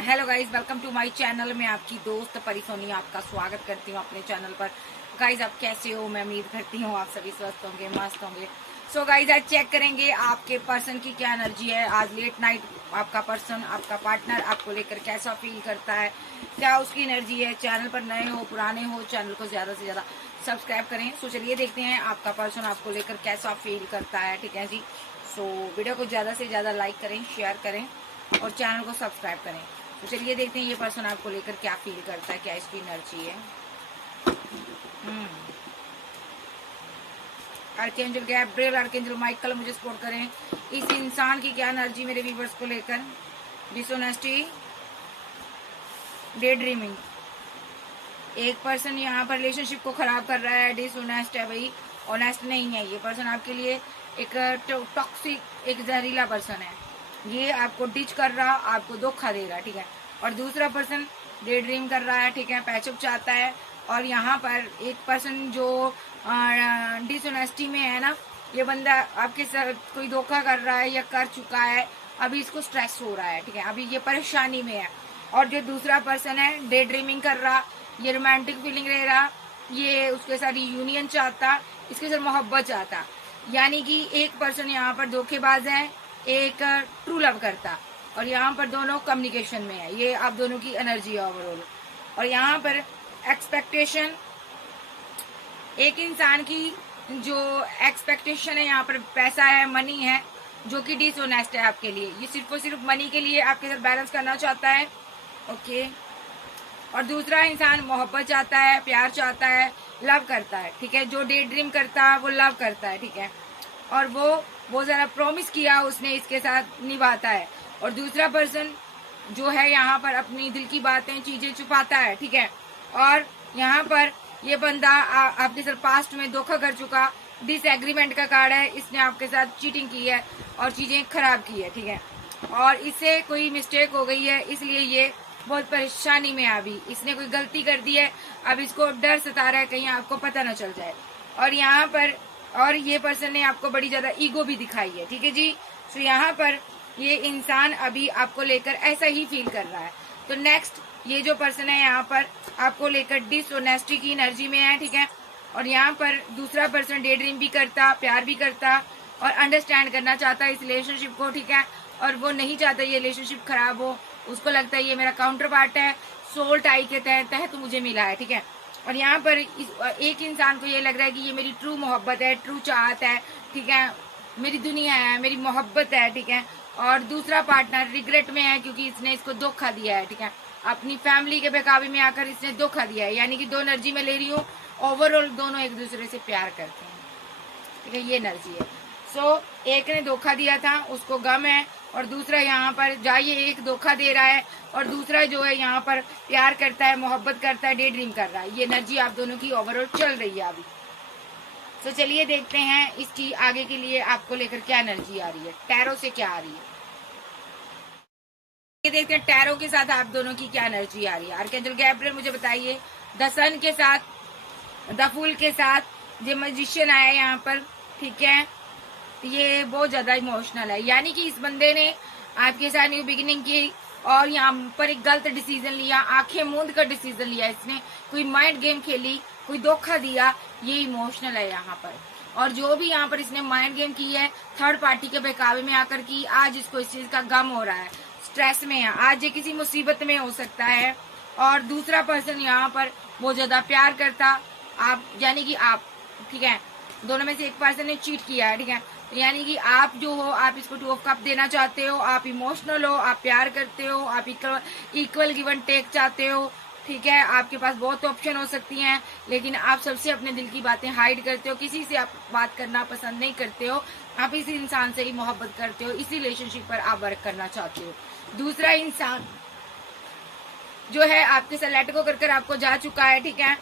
Hello guys, welcome to my channel. मैं आपकी दोस्त परी सोनी आपका स्वागत करती हूँ अपने चैनल पर। गाइज आप कैसे हो? मैं उम्मीद करती हूँ आप सभी स्वस्थ होंगे, मस्त होंगे। सो गाइज आज चेक करेंगे आपके पर्सन की क्या एनर्जी है। आज लेट नाइट आपका पर्सन, आपका पार्टनर आपको लेकर कैसा फील करता है, क्या उसकी एनर्जी है। चैनल पर नए हो पुराने हो, चैनल को ज्यादा से ज्यादा सब्सक्राइब करें। सो चलिए देखते हैं आपका पर्सन आपको लेकर कैसा फील करता है। ठीक है जी। सो वीडियो को ज्यादा से ज्यादा लाइक करें, शेयर करें और चैनल को सब्सक्राइब करें। तो चलिए देखते हैं ये पर्सन आपको लेकर क्या फील करता है, क्या इसकी एनर्जी है। आर्कएंजल गैब्रियल, आर्कएंजल माइकल मुझे सपोर्ट करें। इस इंसान की क्या एनर्जी मेरे व्यूवर्स को लेकर। Dishonesty, day dreaming. एक पर्सन यहाँ पर रिलेशनशिप को खराब कर रहा है, डिसऑनेस्ट है भाई, ऑनेस्ट नहीं है। ये पर्सन आपके लिए एक टॉक्सिक, एक जहरीला पर्सन है। ये आपको डिच कर रहा, आपको धोखा दे रहा, ठीक है। और दूसरा पर्सन डे ड्रीम कर रहा है, ठीक है, पैचअप चाहता है। और यहाँ पर एक पर्सन जो डिसऑनेस्टी में है ना, ये बंदा आपके साथ कोई धोखा कर रहा है या कर चुका है, अभी इसको स्ट्रेस हो रहा है, ठीक है, अभी ये परेशानी में है। और जो दूसरा पर्सन है डे ड्रीमिंग कर रहा, ये रोमांटिक फीलिंग रह रहा, ये उसके साथ यूनियन चाहता, इसके साथ मोहब्बत चाहता। यानी कि एक पर्सन यहाँ पर धोखेबाज है, एक ट्रू लव करता, और यहाँ पर दोनों कम्युनिकेशन में है। ये आप दोनों की एनर्जी है ओवरऑल। और यहाँ पर एक्सपेक्टेशन, एक इंसान की जो एक्सपेक्टेशन है यहाँ पर पैसा है, मनी है, जो कि डिसऑनेस्ट है आपके लिए। ये सिर्फ और सिर्फ मनी के लिए आपके साथ बैलेंस करना चाहता है, ओके। और दूसरा इंसान मोहब्बत चाहता है, प्यार चाहता है, लव करता है, ठीक है। जो डे ड्रीम करता है वो लव करता है, ठीक है। और वो जरा प्रॉमिस किया उसने, इसके साथ निभाता है। और दूसरा पर्सन जो है यहाँ पर अपनी दिल की बातें, चीजें छुपाता है, ठीक है। और यहाँ पर ये बंदा आपके साथ पास्ट में धोखा कर चुका, डिसएग्रीमेंट का कार्ड है। इसने आपके साथ चीटिंग की है और चीजें खराब की है, ठीक है। और इससे कोई मिस्टेक हो गई है, इसलिए ये बहुत परेशानी में अभी इसने कोई गलती कर दी है। अब इसको डर सता रहा है कहीं आपको पता न चल जाए। और यहाँ पर और ये पर्सन ने आपको बड़ी ज्यादा ईगो भी दिखाई है, ठीक है जी। तो यहाँ पर ये इंसान अभी आपको लेकर ऐसा ही फील कर रहा है। तो नेक्स्ट ये जो पर्सन है यहाँ पर आपको लेकर डिसऑनेस्टी की एनर्जी में है, ठीक है। और यहाँ पर दूसरा पर्सन डे ड्रीम भी करता, प्यार भी करता और अंडरस्टैंड करना चाहता है इस रिलेशनशिप को, ठीक है। और वो नहीं चाहता ये रिलेशनशिप खराब हो, उसको लगता है ये मेरा काउंटर पार्ट है, सोल टाई के तहत मुझे मिला है, ठीक है। और यहाँ पर एक इंसान को ये लग रहा है कि ये मेरी ट्रू मोहब्बत है, ट्रू चाहत है, ठीक है, मेरी दुनिया है, मेरी मोहब्बत है, ठीक है। और दूसरा पार्टनर रिग्रेट में है क्योंकि इसने इसको धोखा दिया है, ठीक है। अपनी फैमिली के बेकाबू में आकर इसने धोखा दिया है। यानी कि दो एनर्जी में ले रही हूँ, ओवरऑल दोनों एक दूसरे से प्यार करते हैं, ठीक है, ये एनर्जी है। सो एक ने धोखा दिया था, उसको गम है, और दूसरा यहाँ पर जाइए एक धोखा दे रहा है और दूसरा जो है यहाँ पर प्यार करता है, मोहब्बत करता है, डे ड्रीम कर रहा है। ये एनर्जी आप दोनों की ओवरऑल चल रही है अभी। तो चलिए देखते हैं इसकी आगे के लिए आपको लेकर क्या एनर्जी आ रही है, टैरो से क्या आ रही है। ये देखते हैं टैरो के साथ आप दोनों की क्या एनर्जी आ रही है। आर्कएंजल गैब्रियल मुझे बताइए, द सन के साथ, द फूल के साथ, जो मैजिशियन आया यहाँ पर, ठीक है। ये बहुत ज्यादा इमोशनल है। यानी कि इस बंदे ने आपके साथ न्यू बिगिनिंग की और यहाँ पर एक गलत डिसीजन लिया, आंखें मूंद कर डिसीजन लिया इसने, कोई माइंड गेम खेली, कोई धोखा दिया, ये इमोशनल है यहाँ पर। और जो भी यहाँ पर इसने माइंड गेम की है, थर्ड पार्टी के बहकावे में आकर की, आज इसको इस चीज का गम हो रहा है, स्ट्रेस में है, आज ये किसी मुसीबत में हो सकता है। और दूसरा पर्सन यहाँ पर बहुत ज्यादा प्यार करता आप, यानी कि आप, ठीक है, दोनों में से एक पर्सन ने चीट किया है, ठीक है। यानी कि आप जो हो, आप इसको 2 ऑफ कप देना चाहते हो, आप इमोशनल हो, आप प्यार करते हो, आप इक्वल गिवन टेक चाहते हो, ठीक है। आपके पास बहुत ऑप्शन हो सकती हैं, लेकिन आप सबसे अपने दिल की बातें हाइड करते हो, किसी से आप बात करना पसंद नहीं करते हो, आप इसी इंसान से ही मोहब्बत करते हो, इसी रिलेशनशिप पर आप वर्क करना चाहते हो। दूसरा इंसान जो है आपके साथ लेट गो कर आपको जा चुका है, ठीक है।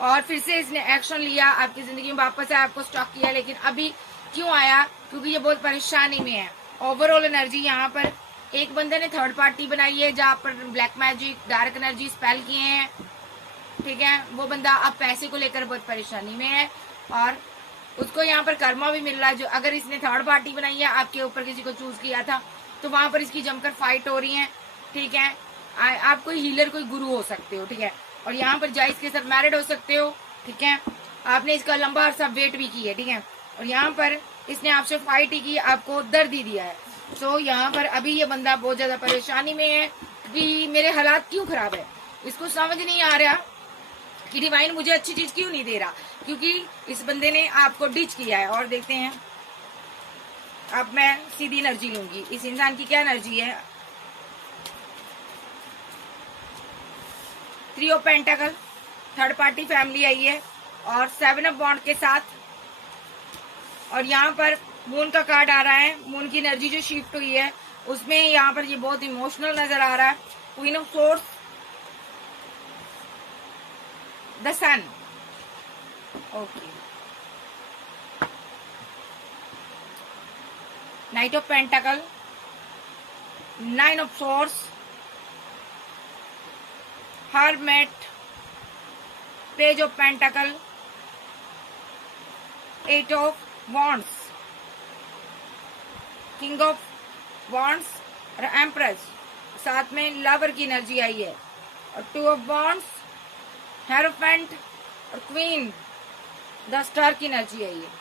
और फिर से इसने एक्शन लिया, आपकी जिंदगी में वापस आया, आपको स्टॉक किया, लेकिन अभी क्यों आया? क्योंकि ये बहुत परेशानी में है। ओवरऑल एनर्जी यहाँ पर एक बंदे ने थर्ड पार्टी बनाई है जहाँ पर black magic, dark energy spell किए हैं, ठीक है। वो बंदा अब पैसे को लेकर बहुत परेशानी में है और उसको यहाँ पर कर्मा भी मिल रहा है। जो अगर इसने थर्ड पार्टी बनाई है, आपके ऊपर किसी को चूज किया था, तो वहां पर इसकी जमकर फाइट हो रही है, ठीक है। आप कोई हीलर, कोई गुरु हो सकते हो, ठीक है। और यहाँ पर जाइस के साथ मैरिड हो सकते हो, ठीक है। आपने इसका लंबा अरसा वेट भी की है, ठीक है। और यहाँ पर इसने आपसे फाइट ही की, आपको दर्द ही दिया है। तो यहाँ पर अभी ये बंदा बहुत ज्यादा परेशानी में है कि मेरे हालात क्यों खराब है। इसको समझ नहीं आ रहा कि डिवाइन मुझे अच्छी चीज क्यों नहीं दे रहा, क्योंकि इस बंदे ने आपको डिच किया है। और देखते हैं, अब मैं सीधी एनर्जी लूंगी, इस इंसान की क्या एनर्जी है। 3 of pentacle, third party family आई है और 7 ऑफ वॉन्ड के साथ। और यहाँ पर मून का कार्ड आ रहा है, मून की एनर्जी जो शिफ्ट हुई है उसमें यहाँ पर ये बहुत इमोशनल नजर आ रहा है। Queen of swords, the sun, okay, knight of pentacle, 9 of swords, hermit, page of pentacle, 8 of wands, king of wands और एम्प्रेस, साथ में लवर की एनर्जी आई है। और 2 ऑफ वॉन्ड्स, हेरोफेंट और क्वीन, द स्टार की एनर्जी आई है।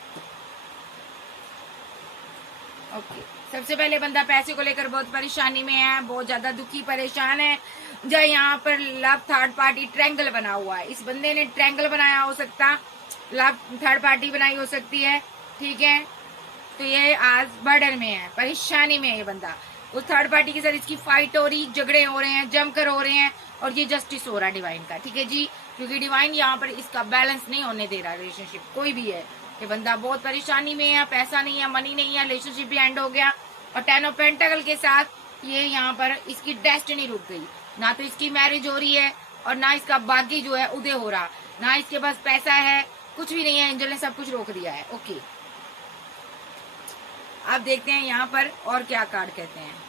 ओके, सबसे पहले बंदा पैसे को लेकर बहुत परेशानी में है, बहुत ज्यादा दुखी परेशान है। जो यहाँ पर लव थर्ड पार्टी ट्रायंगल बना हुआ है, इस बंदे ने ट्रायंगल बनाया हो सकता, लव थर्ड पार्टी बनाई हो सकती है, ठीक है। तो ये आज बर्डन में है, परेशानी में है ये बंदा। उस थर्ड पार्टी के साथ इसकी फाइट हो रही, झगड़े हो रहे हैं, जमकर हो रहे हैं, और ये जस्टिस हो रहा है डिवाइन का, ठीक है जी। क्योंकि डिवाइन यहाँ पर इसका बैलेंस नहीं होने दे रहा, रिलेशनशिप कोई भी है। ये बंदा बहुत परेशानी में है, पैसा नहीं है, मनी नहीं है, रिलेशनशिप भी एंड हो गया। और 10 ऑफ पेंटाकल के साथ ये यहाँ पर इसकी डेस्टिनी रुक गई, ना तो इसकी मैरिज हो रही है और ना इसका भाग्य जो है उदय हो रहा, ना इसके पास पैसा है, कुछ भी नहीं है। एंजल ने सब कुछ रोक दिया है। ओके, आप देखते हैं यहाँ पर और क्या कार्ड कहते हैं।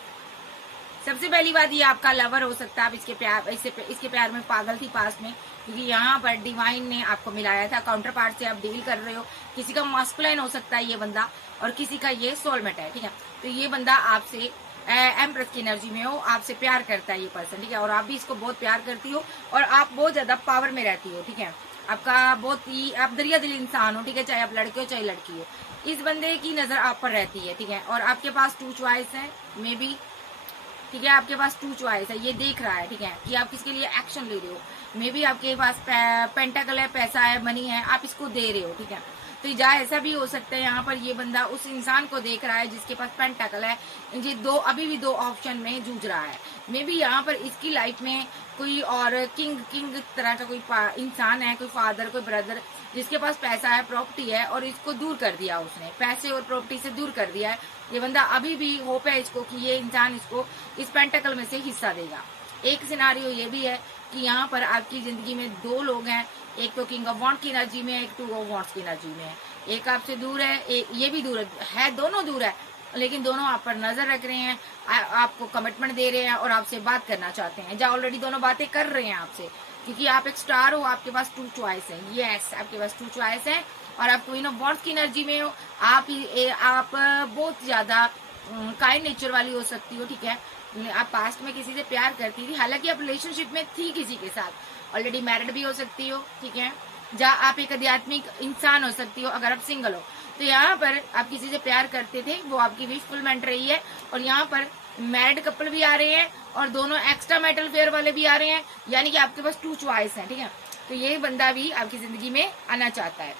सबसे पहली बात, ये आपका लवर हो सकता है। आप इसके प्यार में पागल थी पास में, क्योंकि यहाँ पर डिवाइन ने आपको मिलाया था। काउंटर पार्ट से आप डील कर रहे हो, किसी का मास्कुलाइन हो सकता है ये बंदा और किसी का ये सोलमेट है, ठीक है। तो ये बंदा आपसे एम्प्रेस की एनर्जी में हो, आपसे प्यार करता है ये पर्सन, ठीक है। और आप भी इसको बहुत प्यार करती हो और आप बहुत ज्यादा पावर में रहती हो, ठीक है। आपका बहुत ही, आप दरिया दिल इंसान हो, ठीक है, चाहे आप लड़के हो चाहे लड़की हो। इस बंदे की नजर आप पर रहती है, ठीक है। और आपके पास 2 चॉइस है, मे बी, ठीक है। आपके पास 2 चॉइस है, ये देख रहा है, ठीक है, कि आप किसके लिए एक्शन ले रहे हो। मे बी आपके पास पेंटाकल है, पैसा है, मनी है, आप इसको दे रहे हो, ठीक है। तो या ऐसा भी हो सकता है यहाँ पर ये बंदा उस इंसान को देख रहा है जिसके पास पेंटाकल है, ये अभी भी 2 ऑप्शन में जूझ रहा है। मे बी यहाँ पर इसकी लाइफ में कोई और किंग तरह का कोई इंसान है, कोई फादर, कोई ब्रदर, जिसके पास पैसा है, प्रॉपर्टी है, और इसको दूर कर दिया उसने, पैसे और प्रॉपर्टी से दूर कर दिया है। ये बंदा अभी भी होप है इसको कि ये इंसान इसको इस पेंटाकल में से हिस्सा देगा। एक सिनारियो ये भी है कि यहाँ पर आपकी जिंदगी में 2 लोग हैं, एक तो किंग ऑफ वॉन्ड की एनर्जी में है, एक 2 ऑफ वॉन्ड्स की एनर्जी में है। एक आपसे दूर है, ये भी दूर है, दोनों दूर है, लेकिन दोनों आप पर नजर रख रहे हैं, आपको कमिटमेंट दे रहे हैं और आपसे बात करना चाहते हैं। जहाँ ऑलरेडी दोनों बातें कर रहे हैं आपसे, क्योंकि आप एक स्टार हो, आपके पास 2 चॉइस है। यस, आपके पास 2 चॉइस है और आप क्वीन ऑफ वॉन्ड्स की एनर्जी में हो। आप बहुत ज्यादा काइंड नेचर वाली हो सकती हो, ठीक है। आप पास्ट में किसी से प्यार करती थी, हालांकि आप रिलेशनशिप में थी किसी के साथ, ऑलरेडी मैरिड भी हो सकती हो, ठीक है। जहाँ आप एक आध्यात्मिक इंसान हो सकती हो अगर आप सिंगल हो। तो यहाँ पर आप किसी से प्यार करते थे, वो आपकी विश फुलमेंट रही है। और यहाँ पर मैरिड कपल भी आ रहे हैं और दोनों एक्स्ट्रा मैरिटल फेयर वाले भी आ रहे हैं, यानी कि आपके पास 2 चॉइस है, ठीक है। तो ये बंदा भी आपकी जिंदगी में आना चाहता है,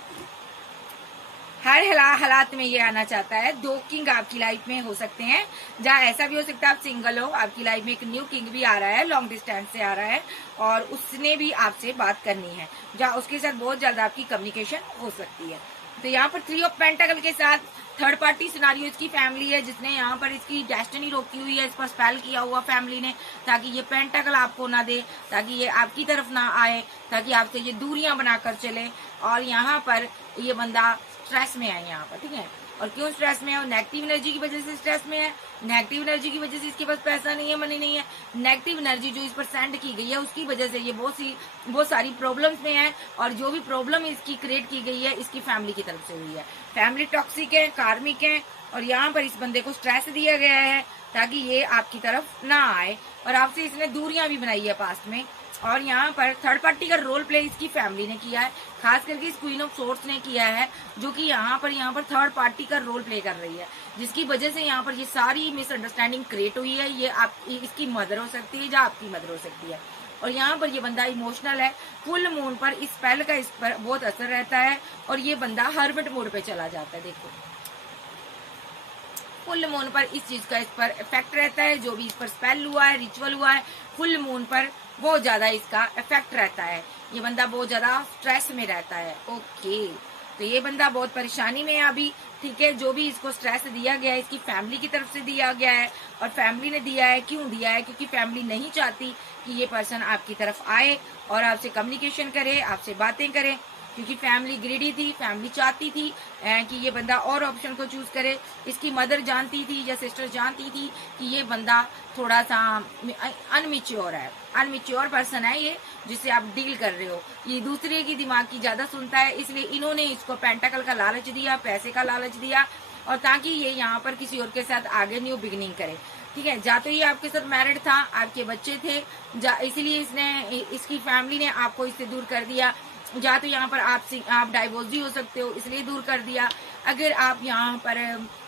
हर हालात में ये आना चाहता है। 2 किंग आपकी लाइफ में हो सकते हैं, जहाँ ऐसा भी हो सकता है आप सिंगल हो, आपकी लाइफ में एक न्यू किंग भी आ रहा है, लॉन्ग डिस्टेंस से आ रहा है और उसने भी आपसे बात करनी है, जहाँ उसके साथ बहुत ज्यादा आपकी कम्युनिकेशन हो सकती है। तो यहाँ पर 3 ऑफ पेंटाकल के साथ थर्ड पार्टी सिनारियो इसकी फैमिली है, जिसने यहाँ पर इसकी डेस्टिनी रोकी हुई है, इस पर स्पेल किया हुआ फैमिली ने, ताकि ये पेंटाकल आपको ना दे, ताकि ये आपकी तरफ ना आए, ताकि आपसे ये दूरियां बनाकर चले। और यहाँ पर ये बंदा स्ट्रेस में है यहाँ पर, ठीक है। और क्यों स्ट्रेस में है? नेगेटिव एनर्जी की वजह से स्ट्रेस में है। नेगेटिव एनर्जी की वजह से इसके पास पैसा नहीं है, मनी नहीं है। नेगेटिव एनर्जी जो इस पर सेंड की गई है उसकी वजह से ये बहुत सारी प्रॉब्लम्स में है। और जो भी प्रॉब्लम इसकी क्रिएट की गई है इसकी फैमिली की तरफ से हुई है। फैमिली टॉक्सिक है, कार्मिक है, और यहाँ पर इस बंदे को स्ट्रेस दिया गया है ताकि ये आपकी तरफ ना आए, और आपसे इसने दूरियां भी बनाई है पास्ट में। और यहाँ पर थर्ड पार्टी का रोल प्ले इसकी फैमिली ने किया है, खास करके इस क्वीन ऑफ सोर्स ने किया है, जो कि यहाँ पर थर्ड पार्टी का रोल प्ले कर रही है, जिसकी वजह से यहाँ पर ये सारी मिसअंडरस्टैंडिंग क्रिएट हुई है। ये आप इसकी मदर हो सकती है या आपकी मदर हो सकती है। और यहाँ पर ये बंदा इमोशनल है। फुल मून पर इस स्पेल का इस पर बहुत असर रहता है और ये बंदा हर्बट मोड पे चला जाता है। देखो फुल मून पर इस चीज का इस पर इफेक्ट रहता है, जो भी इस पर स्पेल हुआ है, रिचुअल हुआ है, फुल मून पर बहुत ज्यादा इसका इफेक्ट रहता है। ये बंदा बहुत ज्यादा स्ट्रेस में रहता है। ओके, तो ये बंदा बहुत परेशानी में है अभी, ठीक है। जो भी इसको स्ट्रेस दिया गया है इसकी फैमिली की तरफ से दिया गया है, और फैमिली ने दिया है, क्यों दिया है? क्योंकि फैमिली नहीं चाहती कि ये पर्सन आपकी तरफ आए और आपसे कम्युनिकेशन करे, आपसे बातें करे, क्योंकि फैमिली ग्रीडी थी, फैमिली चाहती थी कि ये बंदा और ऑप्शन को चूज करे। इसकी मदर जानती थी या सिस्टर जानती थी कि ये बंदा थोड़ा सा अनमिच्योर है, अनमिच्योर पर्सन है ये जिससे आप डील कर रहे हो। ये दूसरे की दिमाग की ज्यादा सुनता है, इसलिए इन्होंने इसको पेंटाकल का लालच दिया, पैसे का लालच दिया, और ताकि ये यहाँ पर किसी और के साथ आगे न्यू बिगिनिंग करे, ठीक है। जा तो ये आपके साथ मैरिड था, आपके बच्चे थे, इसीलिए इसकी फैमिली ने आपको इससे दूर कर दिया। या तो यहाँ पर आप डाइवोर्स भी हो सकते हो, इसलिए दूर कर दिया। अगर आप यहाँ पर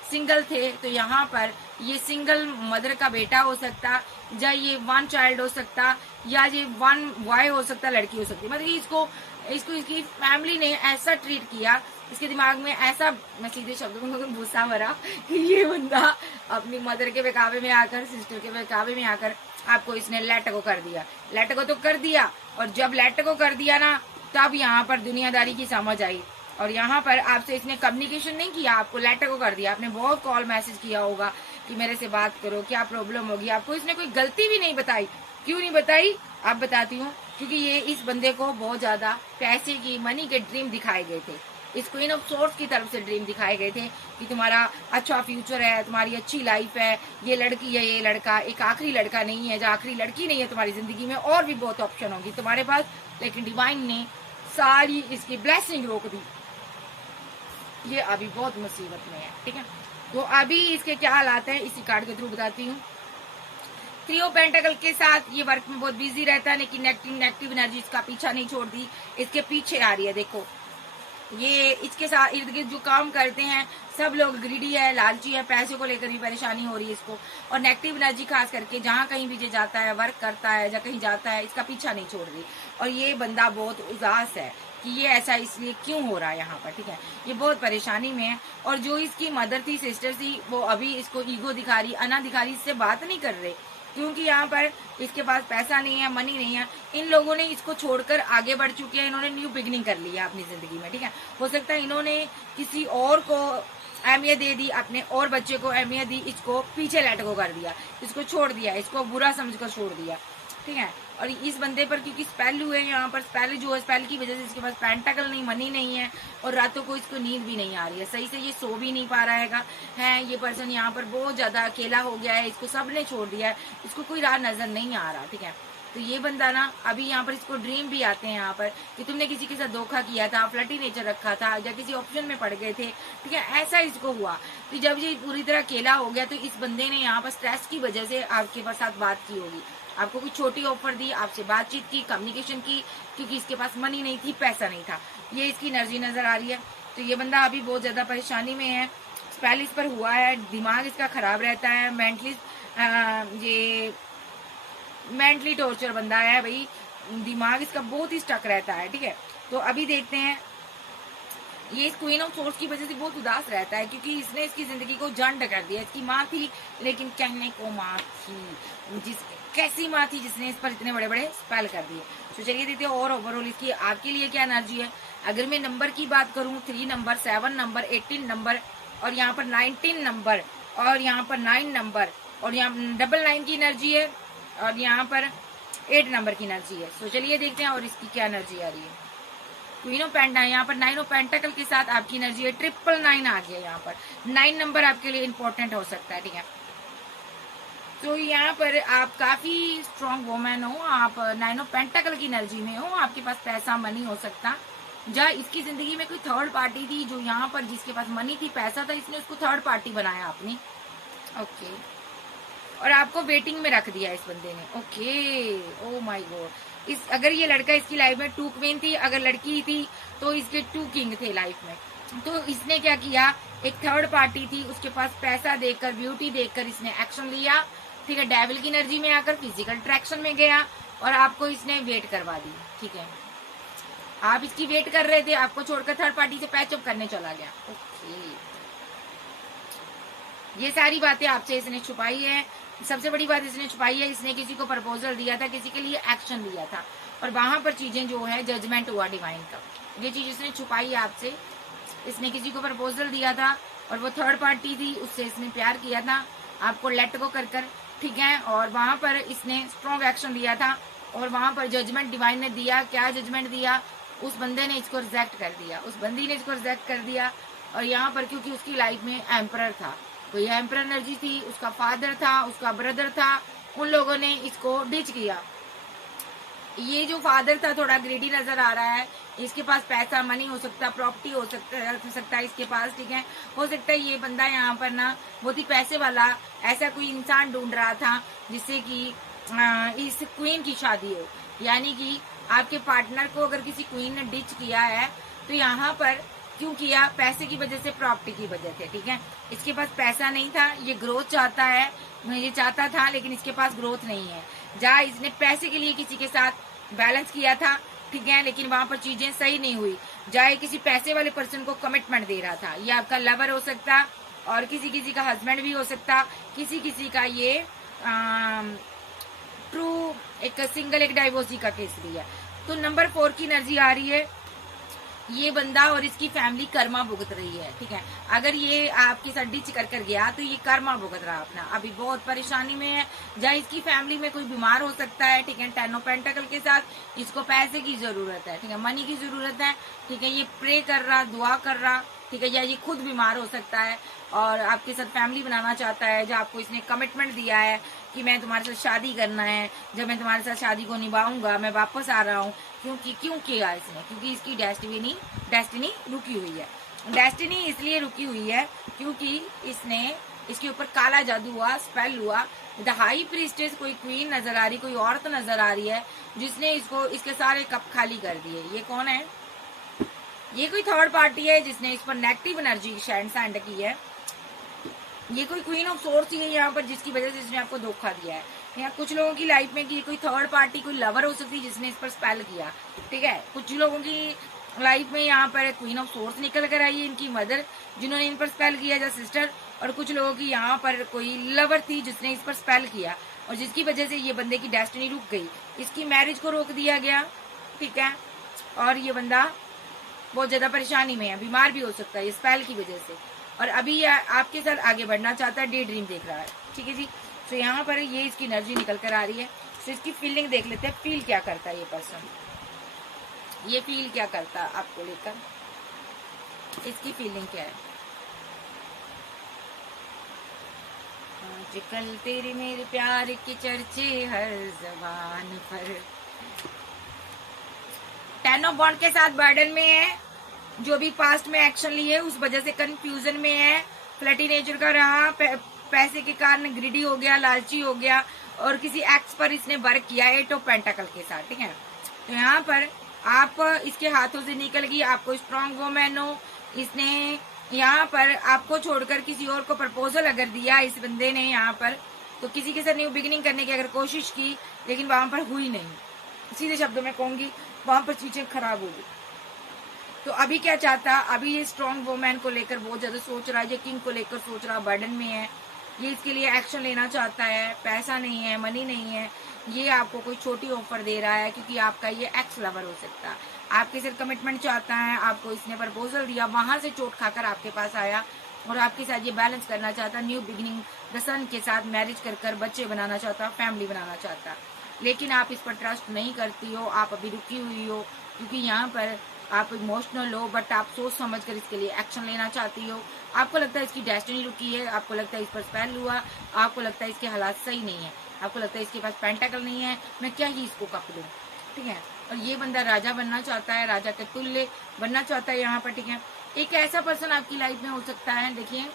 सिंगल थे तो यहाँ पर ये सिंगल मदर का बेटा हो सकता, या ये वन चाइल्ड हो सकता, या ये वन बॉय हो सकता, लड़की हो सकती। मतलब इसको इसकी फैमिली ने ऐसा ट्रीट किया, इसके दिमाग में ऐसा, मैं सीधे शब्दों में गुस्सा भरा कि ये बंदा अपनी मदर के बहकावे में आकर, सिस्टर के बहकावे में आकर आपको इसने लेट को कर दिया। लेट को तो कर दिया, और जब लेट को कर दिया ना, तब यहाँ पर दुनियादारी की समझ आई, और यहाँ पर आपसे इसने कम्युनिकेशन नहीं किया, आपको लेटर को कर दिया। आपने बहुत कॉल मैसेज किया होगा कि मेरे से बात करो, क्या प्रॉब्लम होगी। आपको इसने कोई गलती भी नहीं बताई। क्यों नहीं बताई? आप बताती हूँ, क्योंकि ये इस बंदे को बहुत ज्यादा पैसे की, मनी के ड्रीम दिखाए गए थे। इस क्वीन ऑफ सोर्स की तरफ से ड्रीम दिखाए गए थे कि तुम्हारा अच्छा फ्यूचर है, तुम्हारी अच्छी लाइफ है, ये लड़की है, ये लड़का एक आखिरी लड़का नहीं है, जो आखिरी लड़की नहीं है तुम्हारी जिंदगी में, और भी बहुत ऑप्शन होगी तुम्हारे पास। लेकिन डिवाइन ने सारी इसकी ब्लेसिंग रोक दी। ये अभी बहुत मुसीबत में है, ठीक है। तो अभी इसके क्या हालात है इसी कार्ड के थ्रू बताती हूँ। थ्री ऑफ पेंटाकल के साथ ये वर्क में बहुत बिजी रहता है, लेकिन नेगेटिव एनर्जी इसका पीछा नहीं छोड़ती, इसके पीछे आ रही है। देखो ये इसके साथ इर्द गिर्द जो काम करते हैं सब लोग ग्रीडी है, लालची है, पैसे को लेकर भी परेशानी हो रही है इसको, और नेगेटिव एनर्जी खास करके जहाँ कहीं भी जाता है, वर्क करता है या कहीं जाता है, इसका पीछा नहीं छोड़ रही। और ये बंदा बहुत उदास है कि ये ऐसा इसलिए क्यों हो रहा है यहाँ पर, ठीक है। ये बहुत परेशानी में है, और जो इसकी मदर थी, सिस्टर थी, वो अभी इसको ईगो दिखा रही, अना दिखा रही, इससे बात नहीं कर रहे, क्योंकि यहाँ पर इसके पास पैसा नहीं है, मनी नहीं है। इन लोगों ने इसको छोड़कर आगे बढ़ चुके हैं, इन्होंने न्यू बिगनिंग कर ली है अपनी जिंदगी में, ठीक है। हो सकता है इन्होंने किसी और को अहमियत दे दी, अपने और बच्चे को अहमियत दी, इसको पीछे लेट को कर दिया, इसको छोड़ दिया, इसको बुरा समझकर छोड़ दिया, ठीक है। और इस बंदे पर क्योंकि स्पेल हुए हैं, यहाँ पर स्पेल जो है, स्पेल की वजह से इसके पास पेंटाकल नहीं, मनी नहीं है, और रातों को इसको नींद भी नहीं आ रही है, सही से ये सो भी नहीं पा रहा है। ये पर्सन यहाँ पर बहुत ज्यादा अकेला हो गया है, इसको सबने छोड़ दिया है, इसको कोई राह नजर नहीं आ रहा, ठीक है। तो ये बंदा ना अभी यहाँ पर इसको ड्रीम भी आते हैं यहाँ पर कि तुमने किसी के साथ धोखा किया था, फ्लर्टी नेचर रखा था, या किसी ऑप्शन में पड़ गए थे, ठीक है, ऐसा इसको हुआ। तो जब ये पूरी तरह अकेला हो गया, तो इस बंदे ने यहाँ पर स्ट्रेस की वजह से आपके साथ बात की होगी, आपको कोई छोटी ऑफर दी, आपसे बातचीत की, कम्युनिकेशन की, क्योंकि इसके पास मनी नहीं थी, पैसा नहीं था। ये इसकी एनर्जी नजर आ रही है। तो ये बंदा अभी बहुत ज्यादा परेशानी में है, स्पेल इस पर हुआ है, दिमाग इसका खराब रहता है, ये मेंटली टॉर्चर बंदा है भाई, दिमाग इसका बहुत ही स्टक रहता है, ठीक है। तो अभी देखते हैं, ये इस क्वीन ऑफ सोर्स की वजह से बहुत उदास रहता है, क्योंकि इसने इसकी जिंदगी को जंड कर दिया। इसकी माँ थी, लेकिन कहने को माँ थी, कैसी माँ थी जिसने इस पर इतने बड़े बड़े स्पेल कर दिए। तो चलिए देखते हैं और ओवरऑल इसकी आपके लिए क्या एनर्जी है। अगर मैं नंबर की बात करूँ, 3 नंबर, 7 नंबर, 18 नंबर, और यहाँ पर 19 नंबर, और यहाँ पर 9 नंबर, और यहाँ 99 की एनर्जी है, और यहाँ पर 8 नंबर की एनर्जी है। तो चलिए देखते हैं और इसकी क्या एनर्जी आ रही है। क्वीन ऑफ पेंटाकल, यहाँ पर 9 ऑफ पेंटाकल के साथ आपकी एनर्जी है 999 आ गया। यहाँ पर 9 नंबर आपके लिए इंपॉर्टेंट हो सकता है, ठीक है। तो यहाँ पर आप काफी स्ट्रॉन्ग वोमेन हो, आप 9 ऑफ पेंटाकल की एनर्जी में हो, आपके पास पैसा मनी हो सकता, जहाँ इसकी जिंदगी में कोई थर्ड पार्टी थी, जो यहाँ पर जिसके पास मनी थी, पैसा था, इसने उसको थर्ड पार्टी बनाया आपने। ओके, और आपको वेटिंग में रख दिया इस बंदे ने। Okay, oh my God. इस अगर ये लड़का इसकी लाइफ में 2 क्वीन थी, अगर लड़की थी तो इसके 2 किंग थे लाइफ में। तो इसने क्या किया, एक थर्ड पार्टी थी, उसके पास पैसा देखकर, ब्यूटी देखकर इसने एक्शन लिया, ठीक है। डेविल की एनर्जी में आकर फिजिकल अट्रैक्शन में गया और आपको इसने वेट करवा दी, ठीक है। आप इसकी वेट कर रहे थे, आपको छोड़कर थर्ड पार्टी से पैचअप करने चला गया। ओके, ये सारी बातें आपसे इसने छुपाई है। सबसे बड़ी बात इसने छुपाई है, इसने किसी को प्रपोजल दिया था, किसी के लिए एक्शन लिया था, और वहां पर चीजें जो है जजमेंट हुआ डिवाइन का। ये चीज इसने छुपाई है आपसे। इसने किसी को प्रपोजल दिया था और वो थर्ड पार्टी थी, उससे इसने प्यार किया था, आपको लेट गो कर कर, ठीक है। और वहां पर इसने स्ट्रॉन्ग एक्शन लिया था और वहां पर जजमेंट डिवाइन ने दिया। क्या जजमेंट दिया, उस बंदे ने इसको रिजेक्ट कर दिया, उस बंदी ने इसको रिजेक्ट कर दिया। और यहाँ पर क्योंकि उसकी लाइफ में एम्परर था, कोई एम्परर एनर्जी थी, उसका फादर था, उसका ब्रदर था, उन लोगों ने इसको डिच किया। ये जो फादर था थोड़ा ग्रेडी नजर आ रहा है, इसके पास पैसा मनी हो सकता, प्रॉपर्टी हो सकता है इसके पास, ठीक है। हो सकता है ये बंदा यहाँ पर ना बहुत ही पैसे वाला ऐसा कोई इंसान ढूंढ रहा था जिससे कि इस क्वीन की शादी हो। यानी कि आपके पार्टनर को अगर किसी क्वीन ने डिच किया है तो यहाँ पर क्यों किया, पैसे की वजह से, प्रॉपर्टी की वजह से, ठीक है। इसके पास पैसा नहीं था, ये ग्रोथ चाहता है, ये चाहता था, लेकिन इसके पास ग्रोथ नहीं है। जहाँ इसने पैसे के लिए किसी के साथ बैलेंस किया था, ठीक है, लेकिन वहां पर चीजें सही नहीं हुई। जहाँ किसी पैसे वाले पर्सन को कमिटमेंट दे रहा था, ये आपका लवर हो सकता और किसी किसी का हस्बैंड भी हो सकता, किसी किसी का ये ट्रू एक सिंगल एक डाइवोर्सी का केस भी है। तो नंबर 4 की एनर्जी आ रही है, ये बंदा और इसकी फैमिली कर्मा भुगत रही है, ठीक है। अगर ये आपके साथ डिच कर गया तो ये कर्मा भुगत रहा अपना, अभी बहुत परेशानी में है। जहाँ इसकी फैमिली में कोई बीमार हो सकता है, ठीक है, 10 ऑफ पेंटाकल के साथ इसको पैसे की जरूरत है, ठीक है, मनी की जरूरत है, ठीक है। ये प्रे कर रहा, दुआ कर रहा, ठीक है, या ये खुद बीमार हो सकता है और आपके साथ फैमिली बनाना चाहता है। जब आपको इसने कमिटमेंट दिया है कि मैं तुम्हारे साथ शादी करना है, जब मैं तुम्हारे साथ शादी को निभाऊंगा, मैं वापस आ रहा हूँ। क्यों किया इसने, क्योंकि इसकी डेस्टिनी रुकी हुई है। डेस्टिनी इसलिए रुकी हुई है क्योंकि इसके ऊपर काला जादू हुआ, स्पेल हुआ। द हाई प्रीस्टेस कोई क्वीन नजर आ रही, कोई औरत नजर आ रही है जिसने इसके सारे कप खाली कर दिए। ये कौन है, ये कोई थर्ड पार्टी है जिसने इस पर नेगेटिव एनर्जी सेंड की है। ये कोई क्वीन ऑफ सोर्स ही है यहाँ पर, जिसकी वजह से इसने आपको धोखा दिया है। यहाँ कुछ लोगों की लाइफ में कि कोई थर्ड पार्टी, कोई लवर हो सकती है जिसने इस पर स्पेल किया, ठीक है। कुछ लोगों की लाइफ में यहाँ पर क्वीन ऑफ सोर्स निकल कर आई है, इनकी मदर, जिन्होंने इन पर स्पेल किया, या सिस्टर। और कुछ लोगों की यहाँ पर कोई लवर थी जिसने इस पर स्पेल किया और जिसकी वजह से ये बंदे की डेस्टिनी रुक गई, इसकी मैरिज को रोक दिया गया, ठीक है। और ये बंदा बहुत ज्यादा परेशानी में है, बीमार भी हो सकता है ये स्पेल की वजह से। और अभी आपके साथ आगे बढ़ना चाहता है, डे ड्रीम देख रहा है, ठीक है जी। तो यहाँ पर ये इसकी एनर्जी निकल कर आ रही है। तो इसकी फीलिंग देख लेते हैं, फील क्या करता है ये पर्सन, ये फील क्या करता है आपको लेकर, इसकी फीलिंग क्या है। आजकल तेरे मेरे प्यार के चर्चे हर जबान पर। 10 ऑफ वॉन्ड के साथ बर्डन में है, जो भी पास्ट में एक्शन लिए उस वजह से कंफ्यूजन में है, फ्लर्टी नेचर का रहा, पैसे के कारण ग्रिडी हो गया, लालची हो गया, और किसी एक्स पर इसने वर्क किया 8 ऑफ पेंटाकल के साथ, ठीक है। तो यहाँ पर आप इसके हाथों से निकल गई, आपको स्ट्रॉन्ग वोमेन हो, इसने यहाँ पर आपको छोड़कर किसी और को प्रपोजल अगर दिया इस बंदे ने यहाँ पर, तो किसी के साथ न्यू बिगिनिंग करने की अगर कोशिश की, लेकिन वहां पर हुई नहीं, सीधे शब्दों में कहूंगी वहां पर चीजें खराब हो गई। तो अभी क्या चाहता, अभी ये स्ट्रॉन्ग वोमैन को लेकर बहुत ज्यादा सोच रहा है, ये किंग को लेकर सोच रहा, बर्डन में है, ये इसके लिए एक्शन लेना चाहता है। पैसा नहीं है, मनी नहीं है, ये आपको कोई छोटी ऑफर दे रहा है क्योंकि आपका ये एक्स लवर हो सकता है, आपके साथ कमिटमेंट चाहता है, आपको इसने प्रपोजल दिया, वहां से चोट खाकर आपके पास आया और आपके साथ ये बैलेंस करना चाहता, न्यू बिगिनिंग द सन के साथ मैरिज कर बच्चे बनाना चाहता, फैमिली बनाना चाहता। लेकिन आप इस पर ट्रस्ट नहीं करती हो, आप अभी रुकी हुई हो क्योंकि यहाँ पर आप इमोशनल हो, बट आप सोच समझकर इसके लिए एक्शन लेना चाहती हो। आपको लगता है इसकी डेस्टिनी रुकी है, आपको लगता है इस पर स्पेल हुआ, आपको लगता है इसके हालात सही नहीं है, आपको लगता है इसके पास पेंटाकल नहीं है, मैं क्या ही इसको कप दूं। ठीक है। और ये बंदा राजा बनना चाहता है, राजा के तुल्य बनना चाहता है यहाँ पर, ठीक है। एक ऐसा पर्सन आपकी लाइफ में हो सकता है, देखिए